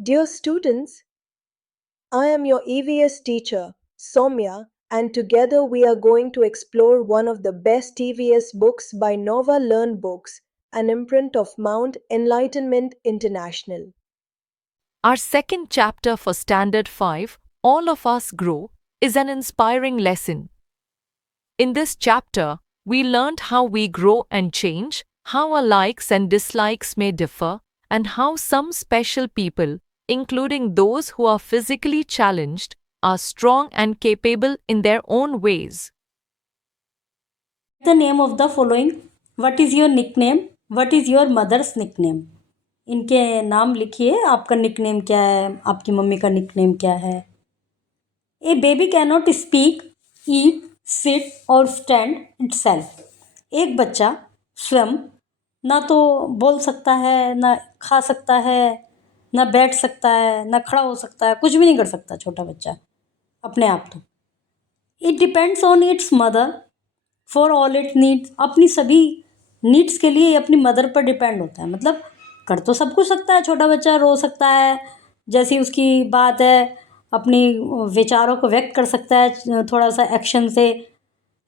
Dear students, I am your EVS teacher, Soumya, and together we are going to explore one of the best EVS books by Nova Learn Books, an imprint of Mount Enlightenment International. Our second chapter for Standard 5, All of Us Grow, is an inspiring lesson. In this chapter, we learned how we grow and change, how our likes and dislikes may differ, and how some special people, including those who are physically challenged, are strong and capable in their own ways. The name of the following. What is your nickname? What is your mother's nickname? इनके नाम लिखिए. आपका nickname क्या है, आपकी mummy का nickname क्या है. A baby can not speak, eat, sit और स्टैंड इटसेल्फ. एक बच्चा स्वयं ना तो बोल सकता है, ना खा सकता है, ना बैठ सकता है, ना खड़ा हो सकता है, कुछ भी नहीं कर सकता छोटा बच्चा अपने आप. तो it depends on it's mother for all it needs. अपनी सभी नीड्स के लिए ये अपनी मदर पर डिपेंड होता है. मतलब कर तो सब कुछ सकता है छोटा बच्चा. रो सकता है, जैसी उसकी बात है, अपनी विचारों को व्यक्त कर सकता है थोड़ा सा एक्शन से,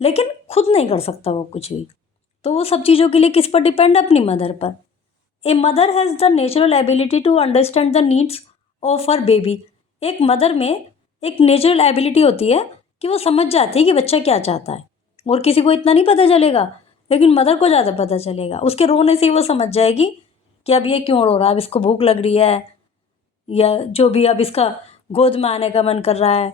लेकिन खुद नहीं कर सकता वो कुछ भी. तो वो सब चीज़ों के लिए किस पर डिपेंड है? अपनी मदर पर. A mother has the natural ability to understand the needs of her baby. एक मदर में एक नेचुरल एबिलिटी होती है कि वो समझ जाती है कि बच्चा क्या चाहता है. और किसी को इतना नहीं पता चलेगा, लेकिन मदर को ज़्यादा पता चलेगा. उसके रोने से ही वो समझ जाएगी कि अब ये क्यों रो रहा है, अब इसको भूख लग रही है, या जो भी अब इसका गोद में आने का मन कर रहा है.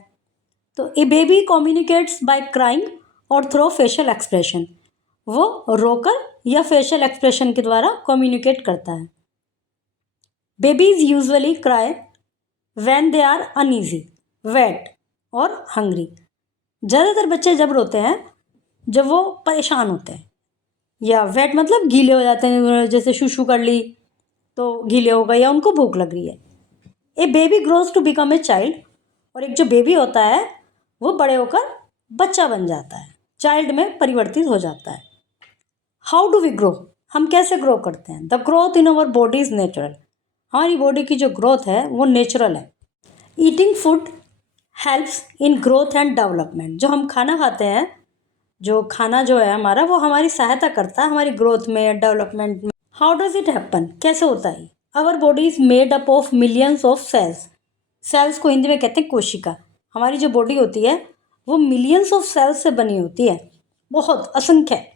तो ए बेबी कम्युनिकेट्स बाय क्राइंग और थ्रो फेशियल एक्सप्रेशन. वो रोकर या फेशियल एक्सप्रेशन के द्वारा कम्युनिकेट करता है. Babies usually cry when they are uneasy, wet और हंग्री. ज़्यादातर बच्चे जब रोते हैं जब वो परेशान होते हैं, या वेट मतलब गीले हो जाते हैं, जैसे शूशू कर ली तो गीले हो गए, या उनको भूख लग रही है. A baby grows to become a child. और एक जो बेबी होता है वो बड़े होकर बच्चा बन जाता है, चाइल्ड में परिवर्तित हो जाता है. How do we grow? हम कैसे ग्रो करते हैं? The growth in our body is natural. हमारी बॉडी की जो ग्रोथ है वो नेचुरल है. Eating food helps in growth and development. जो हम खाना खाते हैं, जो खाना जो है हमारा, वो हमारी सहायता करता है हमारी ग्रोथ में, डेवलपमेंट में. How does it happen? कैसे होता है? Our body is made up of millions of cells. Cells को हिंदी में कहते हैं कोशिका. हमारी जो बॉडी होती है वो मिलियंस ऑफ सेल्स से बनी होती है, बहुत असंख्य.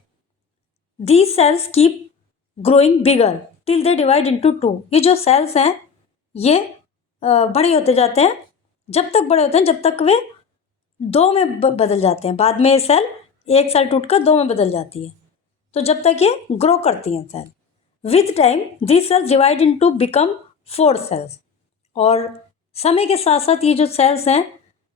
These cells keep growing bigger till they divide into two. ये जो सेल्स हैं ये बड़े होते जाते हैं, जब तक बड़े होते हैं जब तक वे दो में बदल जाते हैं. बाद में ये सेल, एक सेल टूटकर दो में बदल जाती है. तो जब तक ये ग्रो करती हैं cell, with time this cells divide into become 4 cells. और समय के साथ साथ ये जो सेल्स हैं,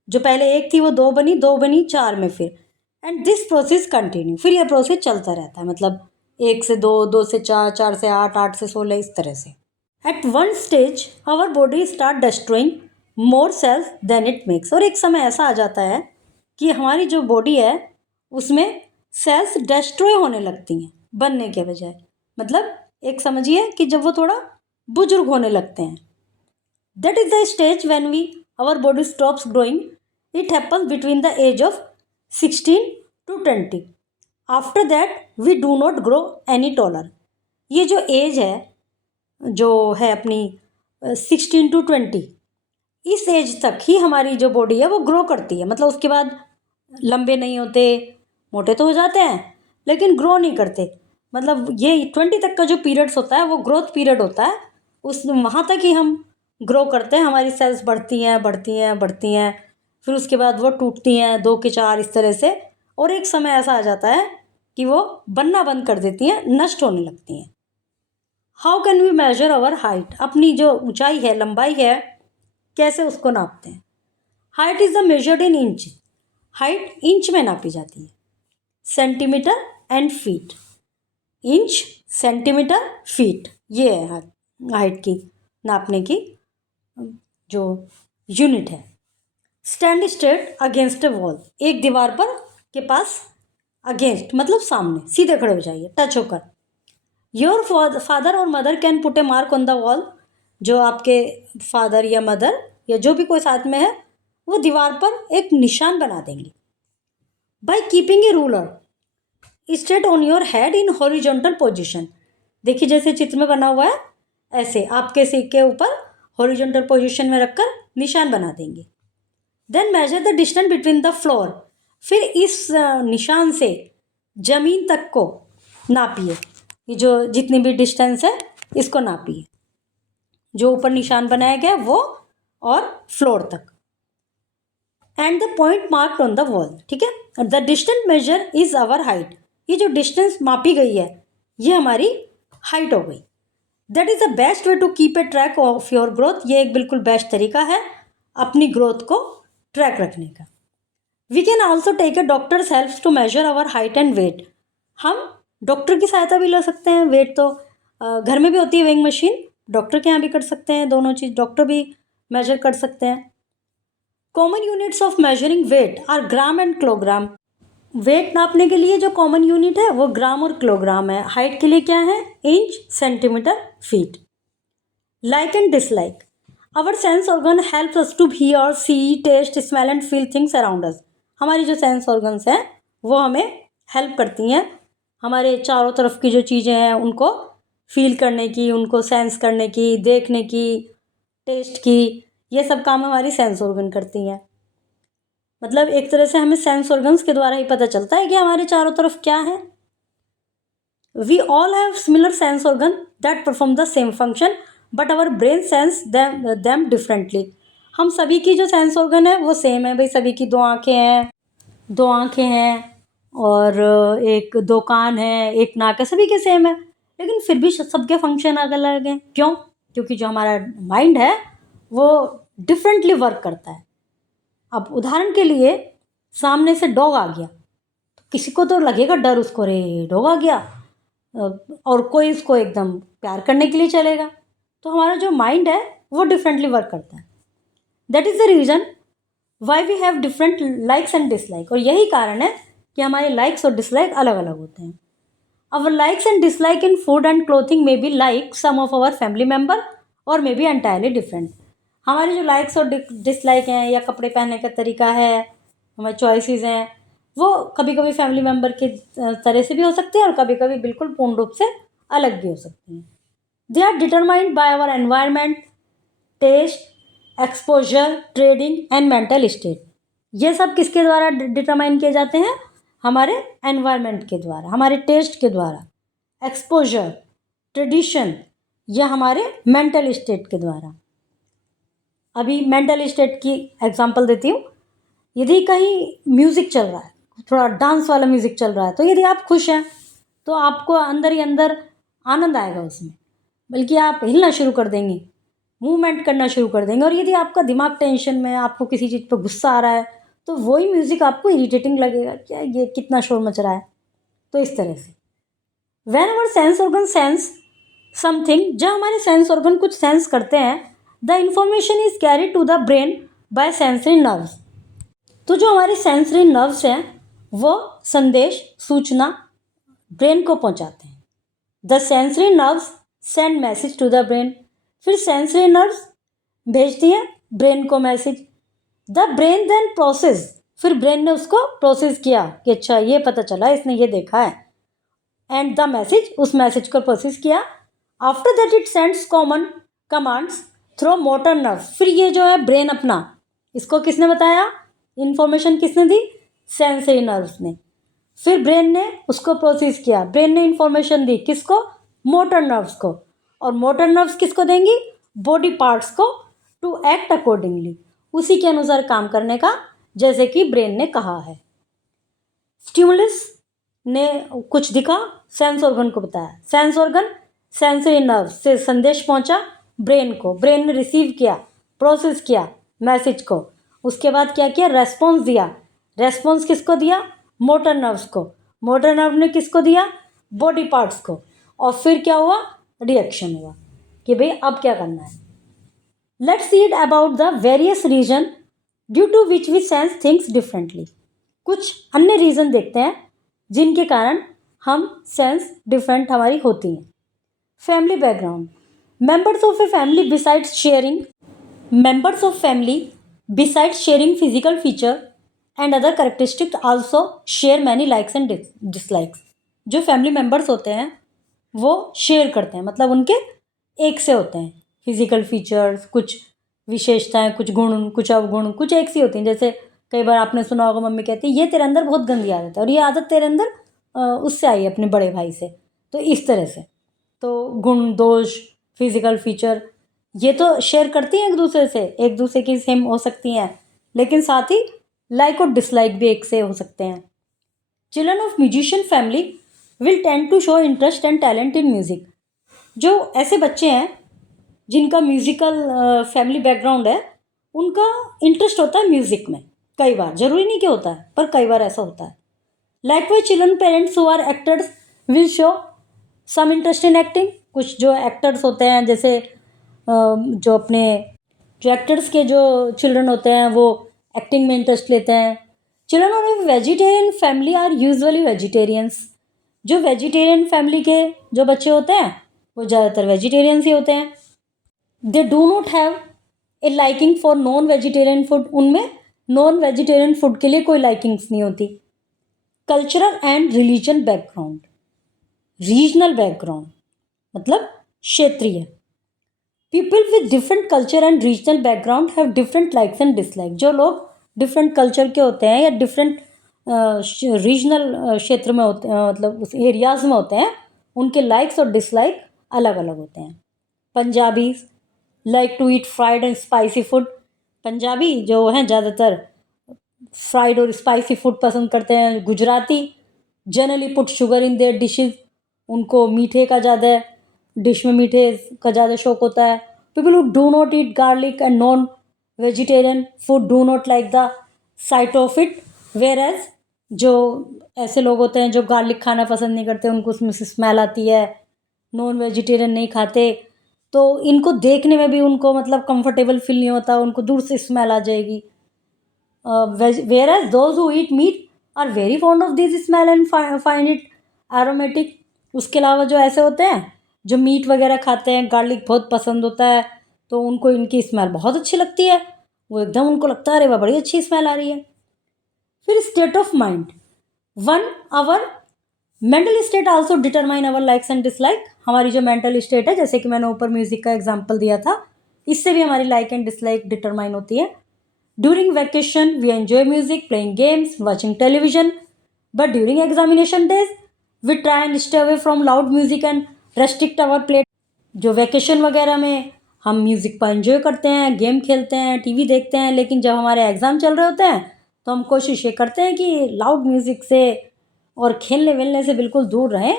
जो पहले एक थी वो दो बनी, दो बनी चार में फिर. And this process continue. फिर यह प्रोसेस चलता रहता है, मतलब एक से दो, दो से चार, चार से आठ, आठ से 16, इस तरह से. At one stage our body start destroying more cells then it makes. और एक समय ऐसा आ जाता है कि हमारी जो बॉडी है उसमें सेल्स डिस्ट्रॉय होने लगती हैं बनने के बजाय. मतलब एक समझिए कि जब वो थोड़ा बुजुर्ग होने लगते हैं. That is the stage when we our body stops growing. It happens between the age of 16 to 20. After that we do not grow any taller. ये जो एज है, जो है अपनी 16 to 20, इस एज तक ही हमारी जो बॉडी है वो ग्रो करती है. मतलब उसके बाद लंबे नहीं होते, मोटे तो हो जाते हैं लेकिन ग्रो नहीं करते. मतलब ये 20 तक का जो पीरियड्स होता है वो ग्रोथ पीरियड होता है. उस वहाँ तक ही हम ग्रो करते हैं. हमारी सेल्स बढ़ती हैं, बढ़ती हैं, बढ़ती हैं, फिर उसके बाद वो टूटती हैं, दो के चार, इस तरह से. और एक समय ऐसा आ जाता है कि वो बनना बंद कर देती हैं, नष्ट होने लगती हैं. How can we measure our height? अपनी जो ऊंचाई है, लंबाई है, कैसे उसको नापते हैं? Height is the measured in inch. Height inch में नापी जाती है. Centimetre and feet. Inch, centimetre, feet, ये है हाइट की नापने की जो यूनिट है. स्टैंड स्ट्रेट अगेंस्ट ए वॉल. एक दीवार पर के पास, अगेंस्ट मतलब सामने, सीधे खड़े हो जाइए, टच होकर. योर फादर और mother can put A mark on the wall. जो आपके फादर या मदर या जो भी कोई साथ में है वो दीवार पर एक निशान बना देंगे। By keeping A ruler straight on your head in horizontal position, देखिए जैसे चित्र में बना हुआ है ऐसे आपके सिर के ऊपर हॉरिजॉन्टल पोजीशन में रखकर निशान बना देंगे। Then measure the distance between the floor, फिर इस निशान से जमीन तक को नापिए, ये जो जितनी भी डिस्टेंस है इसको नापिए, जो ऊपर निशान बनाया गया वो और फ्लोर तक। And the point marked on the wall, ठीक है। The distance measure is our height, ये जो डिस्टेंस मापी गई है ये हमारी हाइट हो गई। That is the best way to keep a track of your growth, ये एक बिल्कुल बेस्ट तरीका है अपनी ग्रोथ को ट्रैक रखने का। We can also take a doctor's help to measure our height and weight, हम डॉक्टर की सहायता भी ले सकते हैं। वेट तो घर में भी होती है वेइंग मशीन, डॉक्टर के यहाँ भी कर सकते हैं, दोनों चीज़ डॉक्टर भी मेजर कर सकते हैं। Common units of measuring weight are gram and kilogram, weight नापने के लिए जो कॉमन यूनिट है वो ग्राम और किलोग्राम है। हाइट के लिए क्या है? Inch, centimetre, feet. Like and dislike, our sense organ helps us to hear, see, taste, smell and feel things around us, हमारी जो सेंस ऑर्गन्स हैं वो हमें हेल्प करती हैं हमारे चारों तरफ की जो चीज़ें हैं उनको फील करने की, उनको सेंस करने की, देखने की, टेस्ट की, ये सब काम हमारी सेंस ऑर्गन करती हैं। मतलब एक तरह से हमें सेंस ऑर्गन्स के द्वारा ही पता चलता है कि हमारे चारों तरफ क्या है। We all have similar sense organ that perform the same function but our brain sense them differently, हम सभी की जो सेंस ऑर्गन है वो सेम है भाई, सभी की दो आँखें हैं और एक दो कान है, एक नाक है, सभी के सेम है, लेकिन फिर भी सबके फंक्शन अलग अलग हैं। क्यों? क्योंकि जो हमारा माइंड है वो डिफरेंटली वर्क करता है। अब उदाहरण के लिए सामने से डॉग आ गया तो किसी को तो लगेगा डर उसको, रे डॉग आ गया, और कोई इसको एकदम प्यार करने के लिए चलेगा। तो हमारा जो माइंड है वो डिफरेंटली वर्क करता है। That is the reason why we have different likes and dislike, और यही कारण है कि हमारे लाइक्स और डिसलाइक अलग अलग होते हैं। Our likes and dislike in food and clothing may be like some of our family member or may B entirely different, हमारी जो लाइक्स और डिसलाइक हैं या कपड़े पहनने का तरीका है, हमारी चॉइसेस हैं, वो कभी कभी फैमिली मेम्बर के तरह से भी हो सकते हैं और कभी कभी बिल्कुल पूर्ण रूप से अलग भी हो सकती हैं। They are determined by our environment, taste, exposure, trading and mental state, ये सब किसके द्वारा डिटरमाइन किए जाते हैं? हमारे एनवायरनमेंट के द्वारा, हमारे टेस्ट के द्वारा, एक्सपोजर, ट्रेडिशन या हमारे मेंटल स्टेट के द्वारा। अभी मेंटल स्टेट की एग्जांपल देती हूँ। यदि कहीं म्यूज़िक चल रहा है, थोड़ा डांस वाला म्यूज़िक चल रहा है, तो यदि आप खुश हैं तो आपको अंदर ही अंदर आनंद आएगा उसमें, बल्कि आप हिलना शुरू कर देंगे, मूवमेंट करना शुरू कर देंगे। और यदि आपका दिमाग टेंशन में, आपको किसी चीज़ पर गुस्सा आ रहा है, तो वही म्यूज़िक आपको इरिटेटिंग लगेगा, क्या ये कितना शोर मच रहा है। तो इस तरह से when our sense organ sense something, जब हमारे सेंस ऑर्गन कुछ सेंस करते हैं, the information is carried to the brain by sensory nerves, तो जो हमारे सेंसरी नर्व्स हैं वो संदेश, सूचना ब्रेन को पहुंचाते हैं। The sensory nerves send message to the brain, फिर सेंसरी नर्व्स भेजती हैं ब्रेन को message. The brain then process, फिर ब्रेन ने उसको प्रोसेस किया कि अच्छा ये पता चला, इसने ये देखा है, एंड द मैसेज, उस मैसेज को प्रोसेस किया। After that it sends common commands through motor nerve, फिर ये जो है ब्रेन अपना, इसको किसने बताया, इन्फॉर्मेशन किसने दी, सेंसरी नर्व्स ने। फिर ब्रेन ने उसको प्रोसेस किया, ब्रेन ने इन्फॉर्मेशन दी किसको, मोटर नर्व्स को, और मोटर नर्व्स किसको देंगी, बॉडी पार्ट्स को, टू एक्ट अकॉर्डिंगली, उसी के अनुसार काम करने का जैसे कि ब्रेन ने कहा है। स्टिमुलस ने कुछ दिखा, सेंस ऑर्गन को बताया, सेंस ऑर्गन सेंसरी नर्व से संदेश पहुंचा ब्रेन को, ब्रेन ने रिसीव किया, प्रोसेस किया मैसेज को, उसके बाद क्या किया, रेस्पॉन्स दिया। रेस्पॉन्स किसको दिया, मोटर नर्व्स को, मोटर नर्व ने किसको दिया, बॉडी पार्ट्स को, और फिर क्या हुआ, रिएक्शन हुआ कि भाई अब क्या करना है। Let's see it about the various reason due to which we sense things differently, कुछ अन्य रीज़न देखते हैं जिनके कारण हम सेंस डिफरेंट हमारी होती हैं। Family background, Members of a family besides sharing physical feature and other characteristics also share many likes and dislikes. जो फैमिली मेंबर्स होते हैं वो शेयर करते हैं, मतलब उनके एक से होते हैं फिजिकल फीचर्स, कुछ विशेषताएं, कुछ गुण, कुछ अवगुण, कुछ एक सी होती हैं। जैसे कई बार आपने सुना होगा मम्मी कहती है ये तेरे अंदर बहुत गंदी आदत है और ये आदत तेरे अंदर उससे आई है अपने बड़े भाई से। तो इस तरह से तो गुण, दोष, फिजिकल फीचर ये तो शेयर करती हैं एक दूसरे से, एक दूसरे की सेम हो सकती हैं, लेकिन साथ ही लाइक और डिसलाइक भी एक से हो सकते हैं। Children of musician family will tend to show interest and talent in music. जो ऐसे बच्चे हैं जिनका म्यूज़िकल फैमिली बैकग्राउंड है, उनका इंटरेस्ट होता है म्यूज़िक में। कई बार, ज़रूरी नहीं कि होता है, पर कई बार ऐसा होता है। Likewise children parents who are actors will show some interest in acting. कुछ जो एक्टर्स होते हैं, जैसे जो एक्टर्स के जो चिल्ड्रन होते हैं वो एक्टिंग में इंटरेस्ट लेते हैं। Children of vegetarian family are usually vegetarians. जो वेजिटेरियन फैमिली के जो बच्चे होते हैं वो ज़्यादातर वेजिटेरियंस ही होते हैं। They do not have a liking for non vegetarian food. उनमें नॉन वेजिटेरियन फूड के लिए कोई लाइकिंग्स नहीं होती। Cultural and religion background, regional background मतलब क्षेत्रीय। People with different culture and regional background have different likes and dislike. जो लोग डिफरेंट कल्चर के होते हैं या डिफरेंट रीजनल क्षेत्र में होते हैं, मतलब उस एरियाज़ में होते हैं, उनके लाइक्स और डिसलाइक अलग अलग होते हैं। Punjabis like to eat fried and spicy food. Punjabi जो हैं ज़्यादातर फ्राइड और स्पाइसी फूड पसंद करते हैं। Gujarati generally put sugar in their dishes. उनको मीठे का ज़्यादा, डिश में मीठे का ज़्यादा शौक होता है। People who do not eat garlic and non vegetarian food do not like the sight of it. Whereas जो ऐसे लोग होते हैं जो गार्लिक खाना पसंद नहीं करते, उनको उसमें से स्मेल आती है। नॉन वेजिटेरियन नहीं खाते तो इनको देखने में भी उनको मतलब कंफर्टेबल फील नहीं होता, उनको दूर से स्मेल आ जाएगी। Whereas those who eat meat are very fond of this smell and find it aromatic. उसके अलावा जो ऐसे होते हैं जो मीट वगैरह खाते हैं, गार्लिक बहुत पसंद होता है, तो उनको इनकी स्मेल बहुत अच्छी लगती है। वो एकदम उनको लगता है अरे वाह बड़ी अच्छी स्मेल आ रही है। फिर state of mind, one our mental state also determine our likes and dislike. हमारी जो मेंटल स्टेट है, जैसे कि मैंने ऊपर म्यूजिक का एग्जांपल दिया था, इससे भी हमारी लाइक एंड डिसलाइक डिटरमाइन होती है। During vacation we enjoy music, playing games, watching television, but during examination days we try and stay away from loud music and restrict our play. जो vacation वगैरह में हम म्यूज़िक को enjoy करते हैं, game खेलते हैं, टीवी देखते हैं, लेकिन जब हमारे एग्ज़ाम चल रहे होते हैं तो हम कोशिश ये करते हैं कि लाउड म्यूज़िक से और खेलने वेलने से बिल्कुल दूर रहें,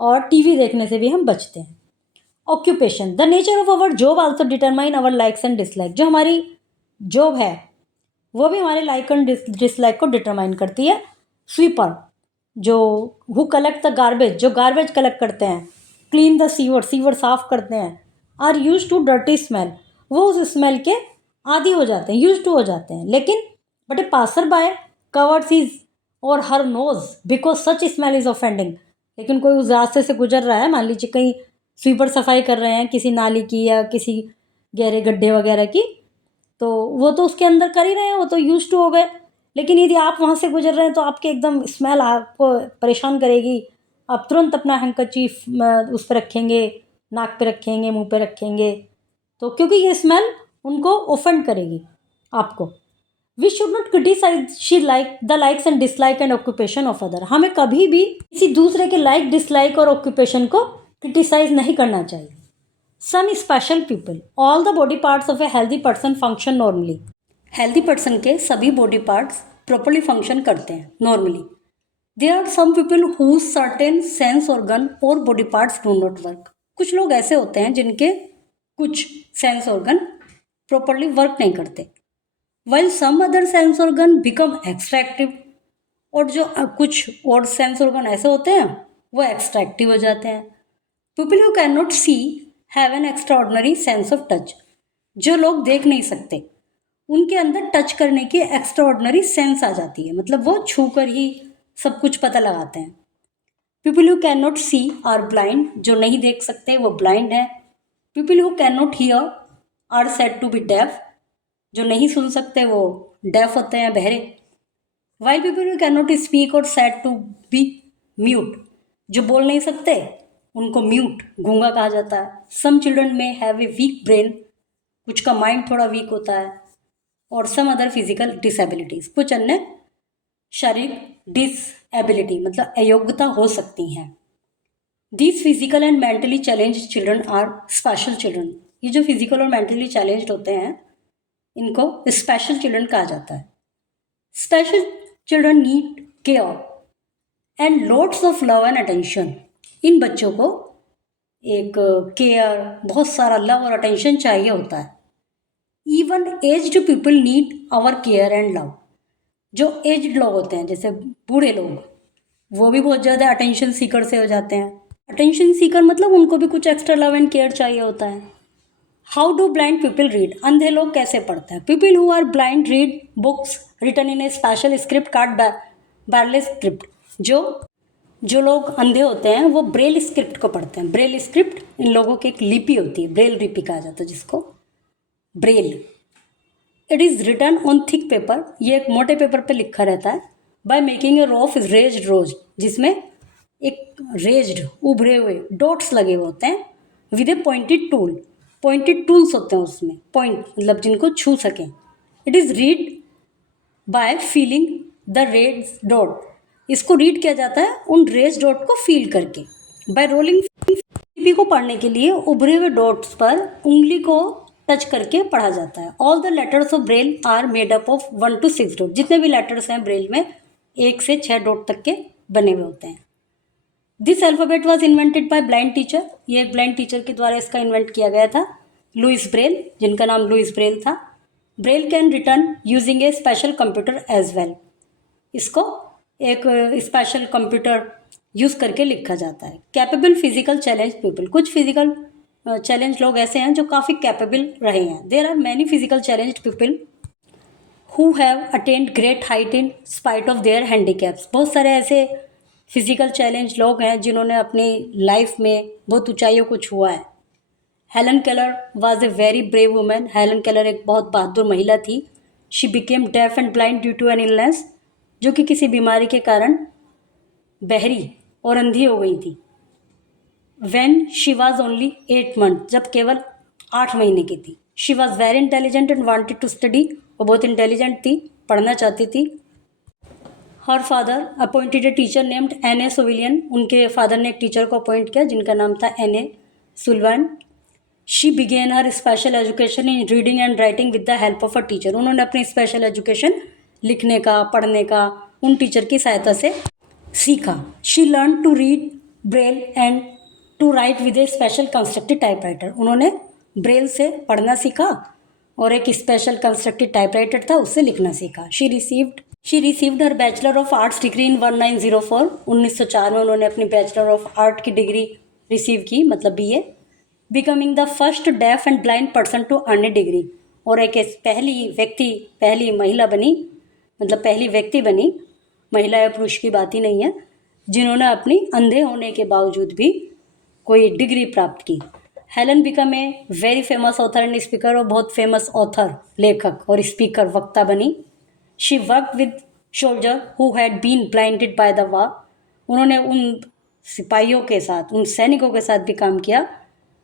और टीवी देखने से भी हम बचते हैं। Occupation, the nature of our job also determine our likes and dislike. जो हमारी जॉब है वो भी हमारे लाइक एंड डिसलाइक को डिटरमाइन करती है। स्वीपर, जो हु कलेक्ट द गार्बेज, जो गार्बेज कलेक्ट करते हैं, क्लीन द सीवर, सीवर साफ करते हैं, are use to dirty smell, वो उस स्मेल के आदी हो जाते हैं, यूज टू हो जाते हैं। लेकिन but a passer by covers his or her nose because such smell is offending. लेकिन कोई उस रास्ते से गुजर रहा है, मान लीजिए कहीं स्वीपर सफाई कर रहे हैं किसी नाली की या किसी गहरे गड्ढे वगैरह की, तो वो तो उसके अंदर कर ही रहे हैं, वो तो यूज टू हो गए। लेकिन यदि आप वहाँ से गुजर रहे हैं तो आपके एकदम स्मेल आपको परेशान करेगी। आप तुरंत अपना हैंकरचीफ उस पर रखेंगे, नाक पे रखेंगे, मुंह पे रखेंगे, तो क्योंकि ये स्मेल उनको ऑफेंड करेगी आपको। We should not criticise the likes and dislike and occupation of other. हमें कभी भी किसी दूसरे के लाइक, डिसलाइक और ऑक्यूपेशन को क्रिटिसाइज नहीं करना चाहिए। Some special people, all the body parts of a healthy person function normally. Healthy person के सभी बॉडी पार्ट्स प्रॉपरली फंक्शन करते हैं normally. There are some people whose certain sense organ or body parts do not work. कुछ लोग ऐसे होते हैं जिनके कुछ सेंस ऑर्गन प्रॉपरली वर्क नहीं करते, while some other sense organ become extractive। और जो कुछ और सेंस ऑर्गन ऐसे होते हैं वो एक्सट्रैक्टिव हो जाते हैं। People you can not see have an extraordinary sense of touch. जो लोग देख नहीं सकते उनके अंदर टच करने की एक्स्ट्राऑर्डिनरी सेंस आ जाती है, मतलब वो छू कर ही सब कुछ पता लगाते हैं। People you can not see are blind, जो नहीं देख सकते वो ब्लाइंड है। People who can not hear are said to be deaf, जो नहीं सुन सकते वो डेफ होते हैं, बहरे। While people who can not speak are said to be mute, जो बोल नहीं सकते उनको म्यूट, गूंगा कहा जाता है। सम चिल्ड्रन में हैव ए वीक ब्रेन, कुछ का माइंड थोड़ा वीक होता है। और सम अदर फिजिकल डिसेबिलिटीज, कुछ अन्य शारीरिक डिसएबिलिटी मतलब अयोग्यता हो सकती हैं। These physical and mentally challenge children are special children, ये जो फिजिकल और मेंटली चैलेंज्ड होते हैं इनको स्पेशल चिल्ड्रन कहा जाता है। Special children need care and loads of love and attention, इन बच्चों को एक केयर, बहुत सारा लव और अटेंशन चाहिए होता है। Even aged people need our care and love, जो एज्ड लोग होते हैं जैसे बूढ़े लोग, वो भी बहुत ज़्यादा अटेंशन सीकर से हो जाते हैं। अटेंशन सीकर मतलब उनको भी कुछ एक्स्ट्रा लव एंड केयर चाहिए होता है। How do blind people read, अंधे लोग कैसे पढ़ते हैं? People who are blind read books written in a special script called braille script, जो लोग अंधे होते हैं वो ब्रेल स्क्रिप्ट को पढ़ते हैं। ब्रेल स्क्रिप्ट इन लोगों की एक लिपि होती है, ब्रेल लिपि कहा जाता है जिसको, braille. It is written on thick paper, ये एक मोटे पेपर पे लिखा रहता है। By making a row of raised rows, जिसमें एक रेज्ड उभरे हुए डॉट्स लगे हुए होते हैं। With A pointed tool, pointed tools होते हैं उसमें, पॉइंट मतलब जिनको छू सकें। It is read by feeling the raised dot, इसको रीड किया जाता है उन रेज्ड डॉट को फील करके। बाय रोलिंग, लिपि को पढ़ने के लिए उभरे हुए डॉट्स पर उंगली को टच करके पढ़ा जाता है। All the letters of Braille are made up of 1 to 6 dot, जितने भी लेटर्स हैं ब्रेल में 1 से 6 डॉट तक के बने हुए होते हैं। This alphabet was invented by blind teacher, ये एक ब्लाइंड टीचर के द्वारा इसका इन्वेंट किया गया था, लुइस ब्रेल, जिनका नाम लुइस ब्रेल था। Braille can return using a special computer as well, इसको एक स्पेशल कंप्यूटर यूज़ करके लिखा जाता है। कैपेबल फिजिकल चैलेंज पीपल, कुछ फिजिकल चैलेंज लोग ऐसे हैं जो काफ़ी कैपेबल रहे हैं। There are many physical challenge people who have attend great height in spite of their handicaps, बहुत सारे ऐसे फिजिकल चैलेंज लोग हैं जिन्होंने अपनी लाइफ में बहुत ऊंचाइयों को छुआ है। Helen Keller was a very brave women, Helen Keller एक बहुत बहादुर महिला थी। She became deaf and blind due to an illness, जो कि किसी बीमारी के कारण बहरी और अंधी हो गई थी। When she was only 8 months, जब केवल 8 महीने की थी। She was very intelligent and wanted to study, वो बहुत इंटेलिजेंट थी, पढ़ना चाहती थी। Her father appointed a teacher named Anne Sullivan, उनके फादर ने एक टीचर को अपॉइंट किया जिनका नाम था एने सुल्वान। She began her special education in reading and writing with the help of a teacher, उन्होंने अपनी स्पेशल एजुकेशन लिखने का, पढ़ने का उन टीचर की सहायता से सीखा। She learned to read braille and to write with a special constructed typewriter, उन्होंने ब्रेल से पढ़ना सीखा और एक स्पेशल कंस्ट्रक्टेड टाइपराइटर था उससे लिखना सीखा। She received her bachelor of arts degree in 1904, 1904 में उन्होंने अपनी बैचलर ऑफ आर्ट की डिग्री रिसीव की, मतलब BA। Becoming the first deaf and blind person to earn a degree, और एक पहली महिला बनी, मतलब पहली व्यक्ति बनी, महिला या पुरुष की बात ही नहीं है, जिन्होंने अपनी अंधे होने के बावजूद भी कोई डिग्री प्राप्त की। Helen become a very famous author and speaker, और बहुत फेमस ऑथर, लेखक और स्पीकर, वक्ता बनी। She work with soldier who had been blinded by the war, उन्होंने उन सिपाहियों के साथ, उन सैनिकों के साथ भी काम किया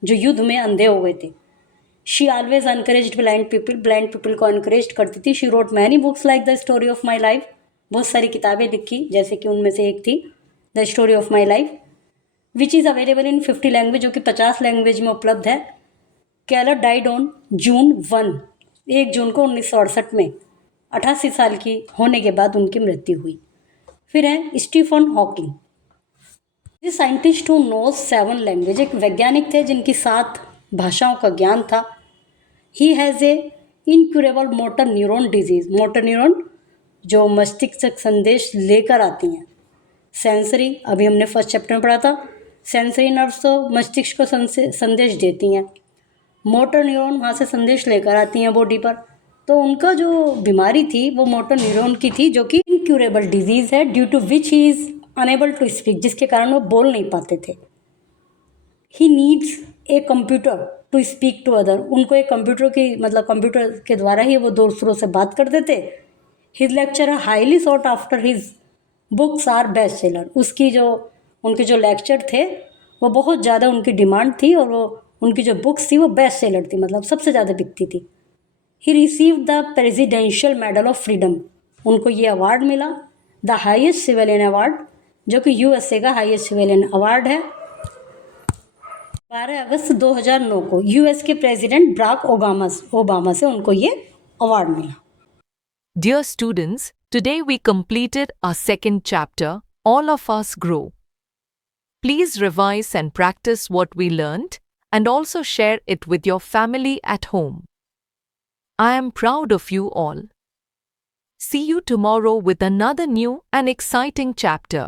जो युद्ध में अंधे हो गए थे। She always encouraged blind people को एनकरेज करती थी। She wrote many books like the story of my life, बहुत सारी किताबें लिखी, जैसे कि उनमें से एक थी the story of my life, which is available in 50 language, जो कि 50 लैंग्वेज में उपलब्ध है। केलर डाइड ऑन जून 1 जून को 1968 में 88 साल की होने के बाद उनकी मृत्यु हुई। फिर है स्टीफन हॉकिंग, ये साइंटिस्ट हु नोज 7 लैंग्वेज, एक वैज्ञानिक थे जिनकी 7 भाषाओं का ज्ञान था। He has a incurable motor neuron disease, motor neuron जो मस्तिष्क तक संदेश लेकर आती हैं। सेंसरी, अभी हमने फर्स्ट चैप्टर में पढ़ा था, सेंसरी नर्व्स तो मस्तिष्क को संदेश देती हैं, मोटर न्यूरॉन वहाँ से संदेश लेकर आती हैं बॉडी पर। तो उनका जो बीमारी थी वो मोटर न्यूरॉन की थी, जो कि इनक्यूरेबल डिजीज़ है, due to which he is unable to speak, जिसके कारण वो बोल नहीं पाते थे। He needs a computer to speak to other, उनको एक कंप्यूटर की मतलब कंप्यूटर के द्वारा ही वो दूसरों से बात करते थे। His lecture are highly sought after, his books are best seller, उनके जो लेक्चर थे वो बहुत ज़्यादा उनकी डिमांड थी और वो उनकी जो बुक्स थी वो बेस्ट सेलर थी, मतलब सबसे ज़्यादा बिकती थी। He receive the presidential medal of freedom, उनको ये अवार्ड मिला, द हाईएस्ट सिविलियन अवार्ड, जो कि यूएसए का हाईएस्ट सिविलियन अवार्ड है। 12 अगस्त 2009 को यूएस के प्रेसिडेंट बराक ओबामा से उनको ये अवार्ड मिला। Dear students, today we completed our second chapter, All of Us Grow. Please revise and practice what we learned and also share it with your family at home. I am proud of you all. See you tomorrow with another new and exciting chapter.